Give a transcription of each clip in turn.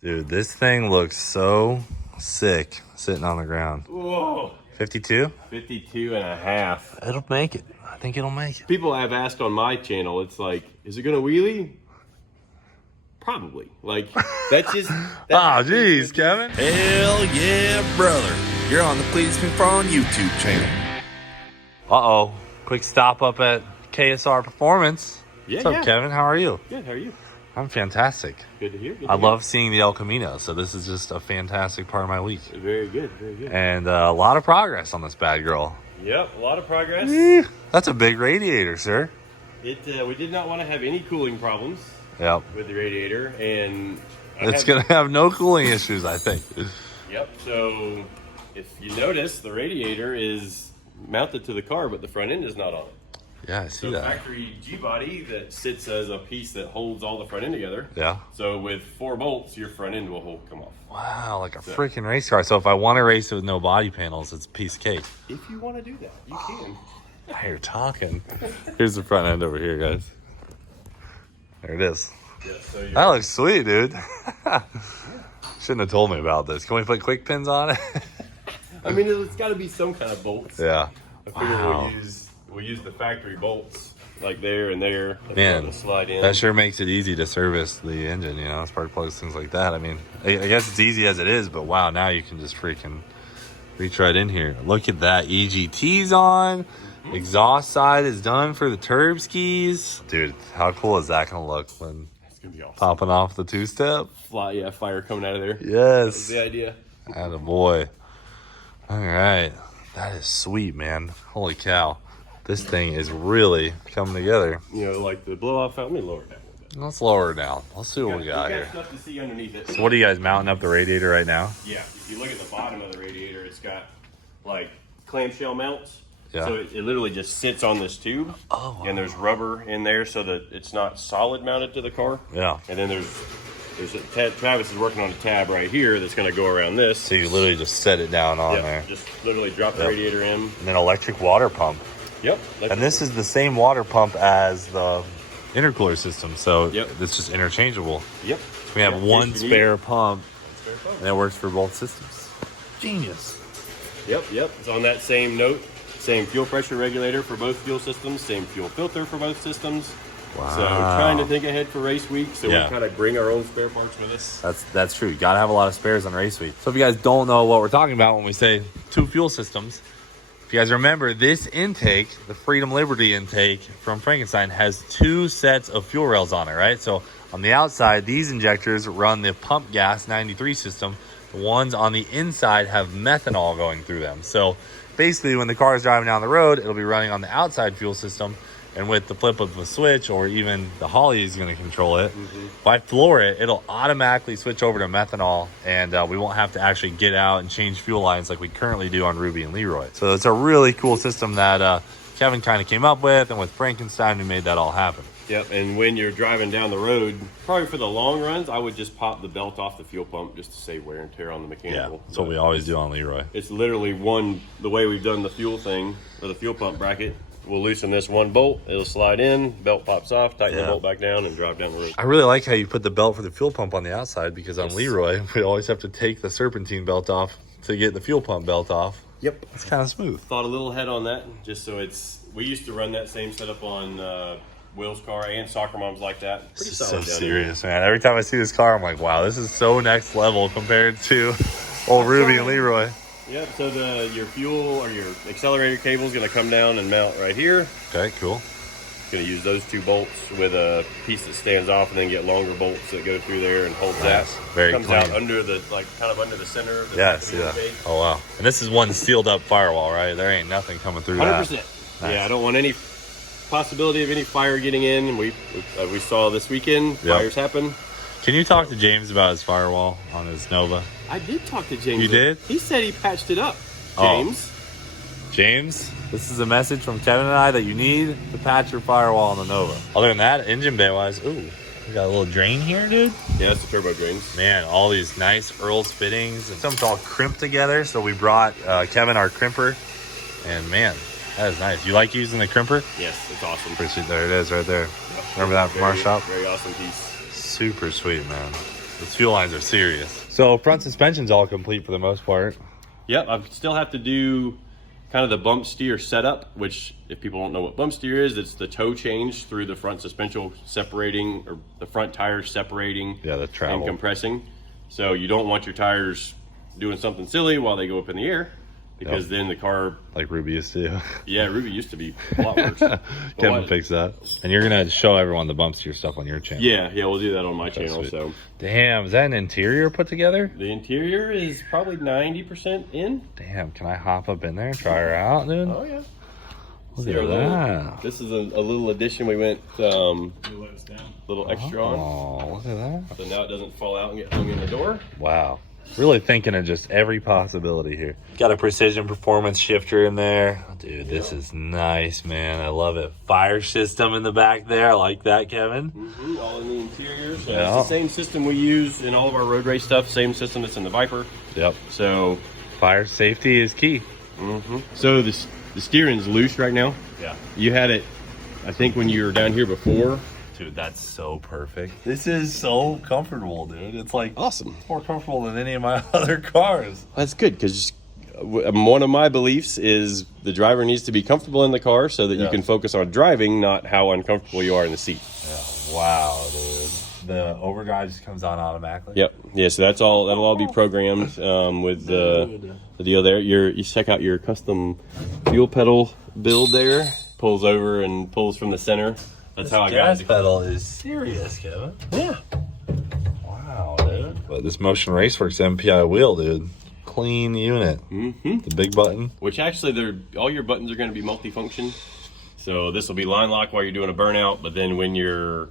Dude, this thing looks so sick sitting on the ground. Whoa. 52? 52 and a half. It'll make it. I think it'll make it. People have asked on my channel, it's like, is it going to wheelie? Probably. Like, that's just... Oh, geez, Kevin. Hell yeah, brother. You're on the Cleetus McFarland YouTube channel. Uh-oh. Quick stop up at KSR Performance. Yeah, What's up, Kevin? How are you? Good, how are you? I'm fantastic. Good to hear. I love seeing the El Camino, so this is just a fantastic part of my week. Very good, very good. And a lot of progress on this bad girl. Yep, a lot of progress. That's a big radiator, sir. We did not want to have any cooling problems Yep. with the radiator, and It's going to have no cooling issues, I think. Yep, so if you notice, the radiator is mounted to the car, but the front end is not on it. Yeah, I see So that. factory G-body that sits as a piece that holds all the front end together. Yeah. So with 4 bolts, your front end will come off. Wow, like a freaking race car. So if I want to race it with no body panels, it's a piece of cake. If you want to do that, you can. Now you're talking. Here's the front end over here, guys. There it is. Yeah, so That looks sweet, dude. Shouldn't have told me about this. Can we put quick pins on it? I mean, it's got to be some kind of bolts. Yeah. I figure Wow. we'll use the factory bolts, like there and there. Man, to slide in. that sure makes it easy to service the engine, you know, spark plugs, things like that. I mean, I guess it's easy as it is, but wow, now you can just freaking reach right in here. Look at that. EGT's on. Exhaust side is done for the turb skis. Dude, how cool is that going to look when It's going to be awesome. popping off the two-step? Fire coming out of there. Yes. That's the idea. Attaboy. All right. That is sweet, man. Holy cow. This thing is really coming together. You know, like the blow off. Let me lower it down a little bit. Let's lower it down. Let's see what we got You here. stuff to see underneath it. So what are you guys mounting up the radiator right now? Yeah, if you look at the bottom of the radiator, it's got like clamshell mounts. Yeah. So it literally just sits on this tube. Oh, wow. And there's rubber in there so that it's not solid mounted to the car. Yeah. And then there's Travis is working on a tab right here that's going to go around this. So you literally just set it down on there. Just literally drop the radiator in. And then electric water pump. Yep. And this is the same water pump as the intercooler system. So Yep. it's just interchangeable. Yep. We have Yeah, one if you spare pump and it works for both systems. Genius. Yep. It's on that same note. Same fuel pressure regulator for both fuel systems. Same fuel filter for both systems. Wow. So trying to think ahead for race week. So Yeah. we kind of bring our own spare parts with us. That's true. You got to have a lot of spares on race week. So if you guys don't know what we're talking about when we say 2 fuel systems, if you guys remember, this intake, the Freedom Liberty intake from Frankenstein, has 2 sets of fuel rails on it, right? So on the outside, these injectors run the pump gas 93 system. The ones on the inside have methanol going through them. So basically, when the car is driving down the road, it'll be running on the outside fuel system. And with the flip of the switch, or even the Holly is going to control it, if I floor it, it'll automatically switch over to methanol, and we won't have to actually get out and change fuel lines like we currently do on Ruby and Leroy. So it's a really cool system that Kevin kind of came up with, and with Frankenstein, we made that all happen. Yep, and when you're driving down the road, probably for the long runs, I would just pop the belt off the fuel pump just to save wear and tear on the Yeah, mechanical. that's what we always do on Leroy. It's literally the way we've done the fuel thing, or the fuel pump bracket. We'll loosen this one bolt, it'll slide in, belt pops off, tighten the bolt back down, and drive down the road. I really like how you put the belt for the fuel pump on the outside, because on Leroy, we always have to take the serpentine belt off to get the fuel pump belt off. Yep. It's kind of smooth. Thought a little ahead on that, just so we used to run that same setup on Will's car and Soccer Moms like that. Pretty This is so solid down here. serious, man. Every time I see this car, I'm like, wow, this is so next level compared to old Ruby and Leroy. Yep, so your fuel or your accelerator cable is going to come down and mount right here. Okay, cool. Going to use those 2 bolts with a piece that stands off, and then get longer bolts that go through there and holds that. Very comes clean. out under the kind of under the center of the Yeah, see that. intake. Oh, wow. And this is one sealed up firewall, right? There ain't nothing coming through that. 100%. Yeah, I don't want any possibility of any fire getting in. We saw this weekend fires happen. Can you talk to James about his firewall on his Nova? I did talk to James. You did? He said he patched it up. Oh. James. James, this is a message from Kevin and I that you need to patch your firewall on the Nova. Other than that, engine bay wise, ooh, we got a little drain here, dude. Yeah, that's the turbo drains. Man, all these nice Earl's fittings, and something's all crimped together. So we brought Kevin our crimper, and man, that is nice. You like using the crimper? Yes, it's awesome. Pretty sweet. There it is, right there. Remember that from our shop? Very awesome piece. Super sweet, man. Those fuel lines are serious. So front suspension's all complete for the most part. Yep, I still have to do kind of the bump steer setup, which if people don't know what bump steer is, it's the toe change through the front suspension separating, or the front tires separating, Yeah, the travel. and compressing. So you don't want your tires doing something silly while they go up in the air, because then the car, Like Ruby used to. yeah, Ruby used to be a lot worse. Kevin fixed that. And you're gonna show everyone the bump steer stuff on your channel. Yeah, we'll do that on my channel. Sweet. So Damn, is that an interior put together? the interior is probably 90% in. Damn, can I hop up in there and try her out, dude? Oh yeah. Look See at our that. This is a little addition we went little extra on. Oh, look at that. So now it doesn't fall out and get hung in the door. Wow. Really thinking of just every possibility here. Got a precision performance shifter in there. Dude, this is nice, man. I love it. Fire system in the back there. I like that, Kevin. All in the interior. So Yeah. it's the same system we use in all of our road race stuff. Same system that's in the Viper. Yep. So, Fire safety is key. so the steering's loose right now. Yeah. You had it, I think, when you were down here before. Dude, that's so perfect. This is so comfortable, dude. It's like Awesome. more comfortable than any of my other cars. That's good, because one of my beliefs is the driver needs to be comfortable in the car so that you Yeah. can focus on driving, not how uncomfortable you are in the seat. Yeah. Wow, dude. The overdrive just comes on automatically. Yep. Yeah. So that'll all be programmed with the deal there. You check out your custom fuel pedal build there. Pulls over and pulls from the center. That's how I got gas it. pedal is serious, Kevin. Yeah. Wow, dude. But this Motion Raceworks MPI wheel, dude. Clean unit. The big button. Which actually, all your buttons are going to be multifunction. So this will be line lock while you're doing a burnout, but then when you're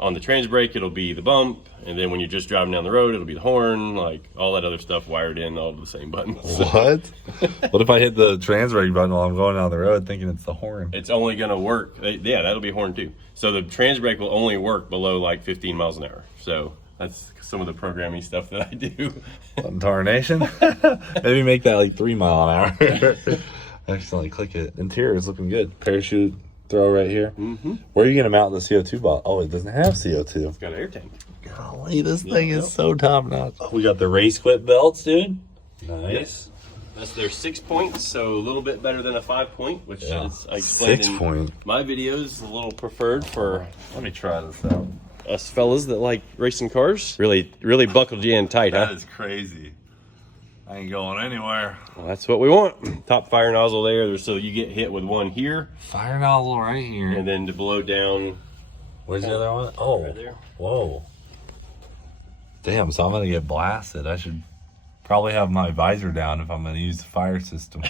on the trans brake, it'll be the bump, and then when you're just driving down the road, it'll be the horn, like all that other stuff wired in all to the same buttons. What? What if I hit the trans brake button while I'm going down the road thinking it's the horn? It's only going to work. Yeah, that'll be horn too. So the trans brake will only work below like 15 miles an hour. So that's some of the programming stuff that I do. Tarnation? Maybe make that like 3 mile an hour. Accidentally click it. Interior is looking good. Parachute throw right here. Where are you going to mount the CO2 bottle? Oh, it doesn't have CO2. It's got an air tank. Golly, this thing is so top notch. Oh, we got the race quit belts, dude. Nice. Yes. That's their 6 points, so a little bit better than a 5 point, which Yeah. is I explained 6 in point. my videos, a little preferred for Let me try this out. us fellas that like racing cars. Really buckled you in tight, That huh? is crazy. I ain't going anywhere. Well, that's what we want. Top fire nozzle there, so you get hit with one here, Fire nozzle right here. and then to blow down Where's the other one? Oh, right there. whoa. Damn, so I'm going to get blasted. I should probably have my visor down if I'm going to use the fire system.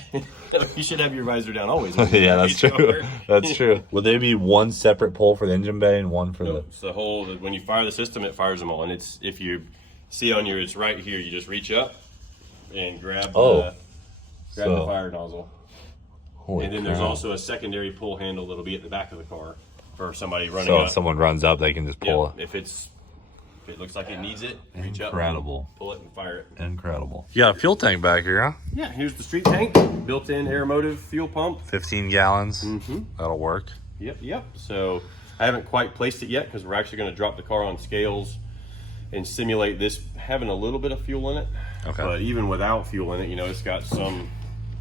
You should have your visor down always. Yeah, that's true. That's true. Would they be one separate pole for the engine bay and one for No, it's the whole, when you fire the system, it fires them all. And it's, if you see on your, it's right here, you just reach up and grab the fire nozzle. Holy And then there's crap. also a secondary pull handle that'll be at the back of the car for somebody running So up. if someone runs up, they can just pull Yeah, if it looks like it needs it, reach Incredible. up, pull it, and fire it. it. Incredible. You got a fuel tank back here, huh? Yeah, here's the street tank, built-in Aeromotive fuel pump. 15 gallons. That'll work. Yep. So I haven't quite placed it yet because we're actually going to drop the car on scales and simulate this having a little bit of fuel in it. Okay. But even without fuel in it, it's got some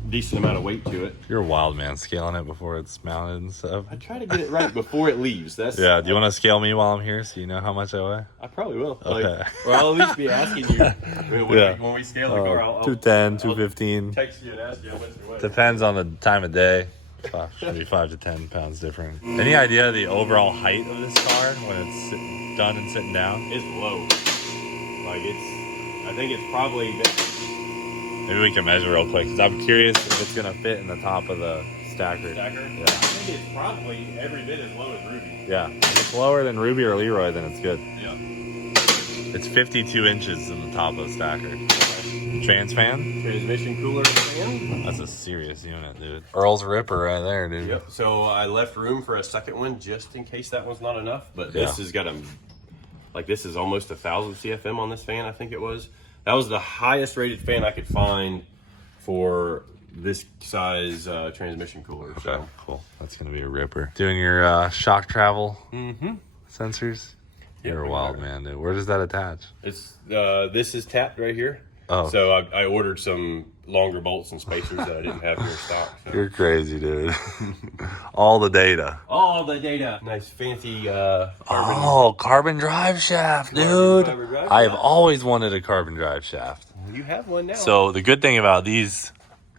decent amount of weight to it. You're a wild man scaling it before it's mounted and stuff. I try to get it right before it leaves. That's Yeah, do you want to scale me while I'm here so you know how much I weigh? I probably will. Okay. Or I'll at least be asking you when we scale the car. I'll 210, 215. text you and ask you how much you weigh. Depends on the time of day. Should be 5 to 10 pounds different. Any idea the overall height of this car when it's done and sitting down? It's low. I think it's probably. Maybe we can measure real quick because I'm curious if it's gonna fit in the top of the stacker. Yeah. I think it's probably every bit as low as Ruby. Yeah. If it's lower than Ruby or Leroy, then it's good. Yeah. It's 52 inches in the top of the stacker. Trans fan? Transmission cooler fan. That's a serious unit, dude. Earl's Ripper right there, dude. Yep. So I left room for a second one just in case that one's not enough. But this has got this is almost 1,000 CFM on this fan. I think it was. That was the highest rated fan I could find for this size transmission cooler. Okay, So cool. That's gonna be a ripper. Doing your shock travel sensors. You're a wild man, dude. Where does that attach? It's this is tapped right here. Oh. So I ordered some longer bolts and spacers that I didn't have here in stock. So. You're crazy, dude. All the data. All the data. Nice fancy carbon. Oh, carbon drive shaft, dude. Carbon drive I have shaft. always wanted a carbon drive shaft. You have one now. So the good thing about these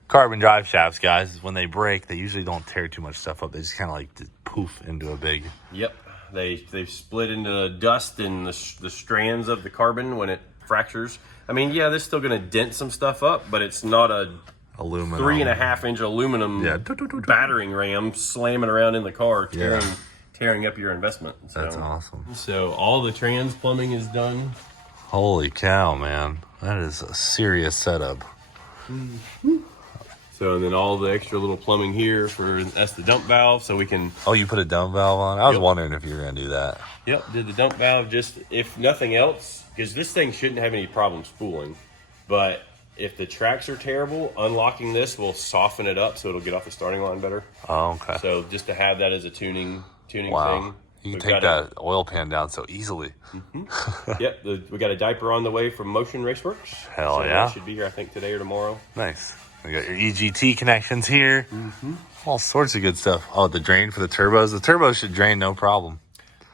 carbon drive shafts, guys, is when they break, they usually don't tear too much stuff up. They just kind of like poof into a big. Yep. They've split into dust and the strands of the carbon when it fractures. I mean, yeah, they're still going to dent some stuff up, but it's not a Aluminum. 3.5-inch aluminum battering ram slamming around in the car, tearing up your investment. So, That's awesome. So all the trans plumbing is done. Holy cow, man. That is a serious setup. So, and then all the extra little plumbing here that's the dump valve, so we can... Oh, you put a dump valve on? I was Yep. wondering if you were going to do that. Yep, did the dump valve just, if nothing else, because this thing shouldn't have any problem spooling, but if the tracks are terrible, unlocking this will soften it up so it'll get off the starting line better. Oh, okay. So just to have that as a tuning Wow. thing. You can We've take got that oil pan down so easily. Yep, we got a diaper on the way from Motion Raceworks. Hell so yeah. That should be here, I think, today or tomorrow. Nice. We got your EGT connections here. All sorts of good stuff. Oh, the drain for the turbos. The turbos should drain no problem.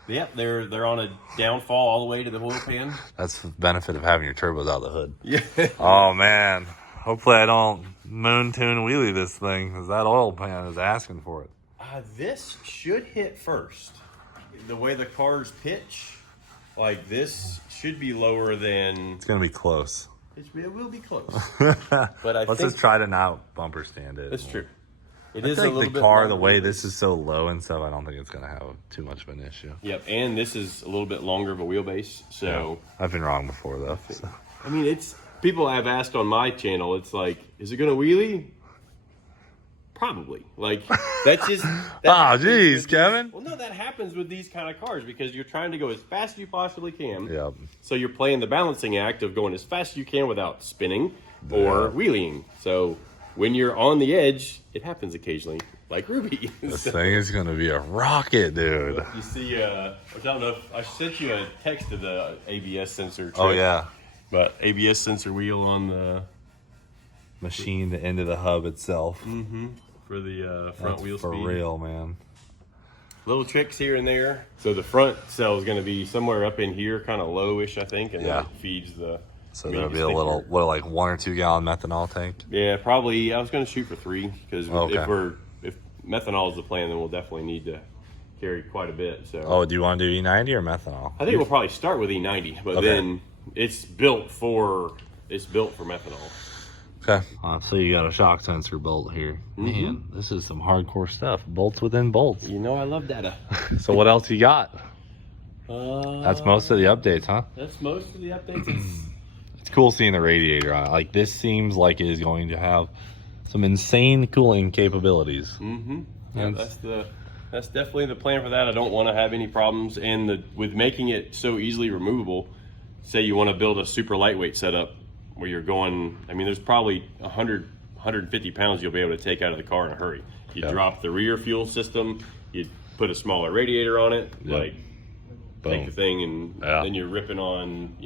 Yep, they're on a downfall all the way to the oil pan. That's the benefit of having your turbos out the hood. Yeah. Oh, man. Hopefully I don't moon tune wheelie this thing because that oil pan is asking for it. This should hit first. The way the cars pitch, like this should be lower than... It's going to be close. It will be close. But Let's just try to not bumper stand it. That's true. It I is feel a like little the bit car, the longer way than this is so low and stuff, I don't think it's going to have too much of an issue. Yep, and this is a little bit longer of a wheelbase, so... I've been wrong before, though. So. I mean, it's... People have asked on my channel, it's like, is it going to wheelie? Probably. Like, that's just... Oh, geez, Kevin. Well, no, that happens with these kind of cars because you're trying to go as fast as you possibly can. Yep. So you're playing the balancing act of going as fast as you can without spinning or wheeling. So when you're on the edge, it happens occasionally, like Ruby. This thing is going to be a rocket, dude. You see, I don't know if I sent you a text of the ABS sensor trick, Oh, yeah. but ABS sensor wheel on the Machined into the hub itself. for the front wheel For speed. real, man. Little tricks here and there. So the front cell is going to be somewhere up in here, kind of lowish, I think, and Yeah. then it feeds the... So I mean, there'll you be a stick little, your- like 1 or 2 gallon methanol tank. Yeah, probably. I was going to shoot for 3 because Okay. if methanol is the plan, then we'll definitely need to carry quite a bit. So Oh, do you want to do E90 or methanol? I think we'll probably start with E90, but Okay. then it's built for methanol. Okay. So you got a shock sensor bolt here. Man, this is some hardcore stuff. Bolts within bolts. You know I love data. So what else you got? That's That's most of the updates, huh? That's most of the updates. It's cool seeing the radiator on it. Like, this seems like it is going to have some insane cooling capabilities. Yeah, that's definitely the plan for that. I don't want to have any problems, and with making it so easily removable. Say you want to build a super lightweight setup where you're going. I mean, there's probably 150 pounds you'll be able to take out of the car in a hurry. You drop the rear fuel system. You put a smaller radiator on it. Like, take the thing, and then you're ripping on,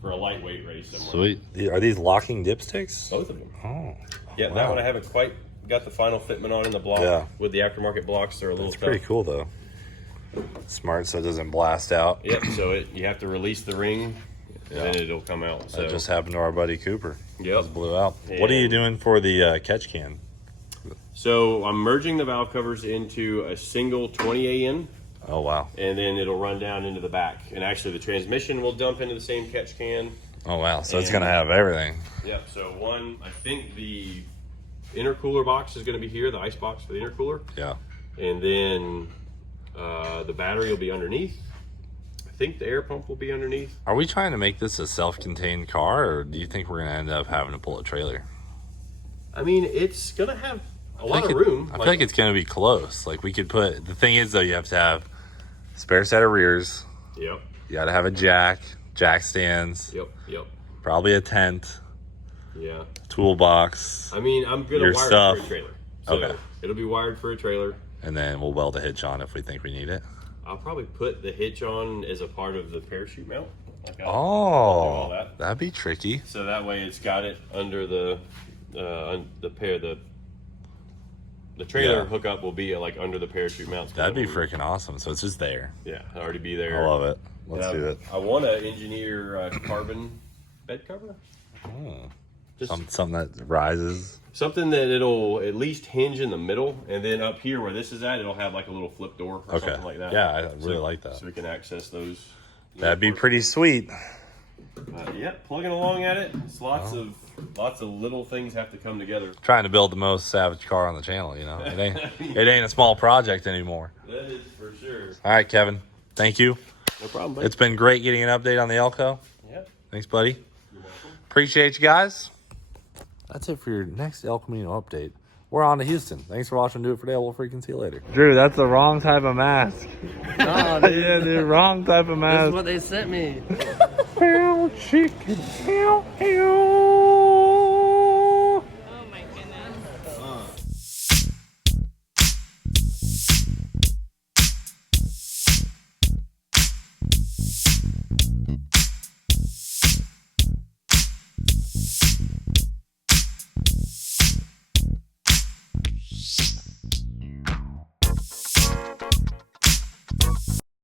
for a lightweight race somewhere. Sweet. Are these locking dipsticks? Both of them. Oh. Yeah, wow. that one I haven't quite got the final fitment on in the block. With the aftermarket blocks, they're a little It's tough. pretty cool, though. Smart, so it doesn't blast out. Yep, so you have to release the ring, and then it'll come out. So That just happened to our buddy Cooper. Yep. Just blew out. What are you And- doing for the catch can? So I'm merging the valve covers into a single 20 AN, Oh, wow. and then it'll run down into the back. And actually, the transmission will dump into the same catch can. Oh, wow. So it's And- going to have everything. Yep. So I think the intercooler box is going to be here, the ice box for the intercooler, Yeah. and then the battery will be underneath. I think the air pump will be underneath. Are we trying to make this a self-contained car, or do you think we're going to end up having to pull a trailer? I mean, it's going to have a lot of room. I feel like it's going to be close. Like, we could put... The thing is, though, you have to have a spare set of rears. Yep. You got to have a jack stands, Yep. probably a tent, Yeah. toolbox, I mean, I'm going Your to wire stuff. it for a trailer. So Okay. it'll be wired for a trailer. and then we'll weld a hitch on if we think we need it. I'll probably put the hitch on as a part of the parachute mount. Like I'll do all that. That'd be tricky. So that way it's got it under the trailer hookup will be like under the parachute mounts. That'd be freaking awesome. So it's just there. Yeah, it'll already be there. I love it. Let's do it. I want to engineer carbon bed cover. Just something that rises. Something that it'll at least hinge in the middle, and then up here where this is at, it'll have like a little flip door or something like that. Yeah, I really like that. So we can access those. That'd be pretty sweet. Yep, plugging along at it. It's lots of little things have to come together. Trying to build the most savage car on the channel, you know. It ain't a small project anymore. That is for sure. All right, Kevin. Thank you. No problem, buddy. It's been great getting an update on the Elko. Yep. Thanks, buddy. You're welcome. Appreciate you guys. That's it for your next El Camino update. We're on to Houston. Thanks for watching. Do It For Dale. We'll freaking see you later. Drew, that's the wrong type of mask. No, dude. Yeah, dude, wrong type of mask. This is what they sent me. Chicken.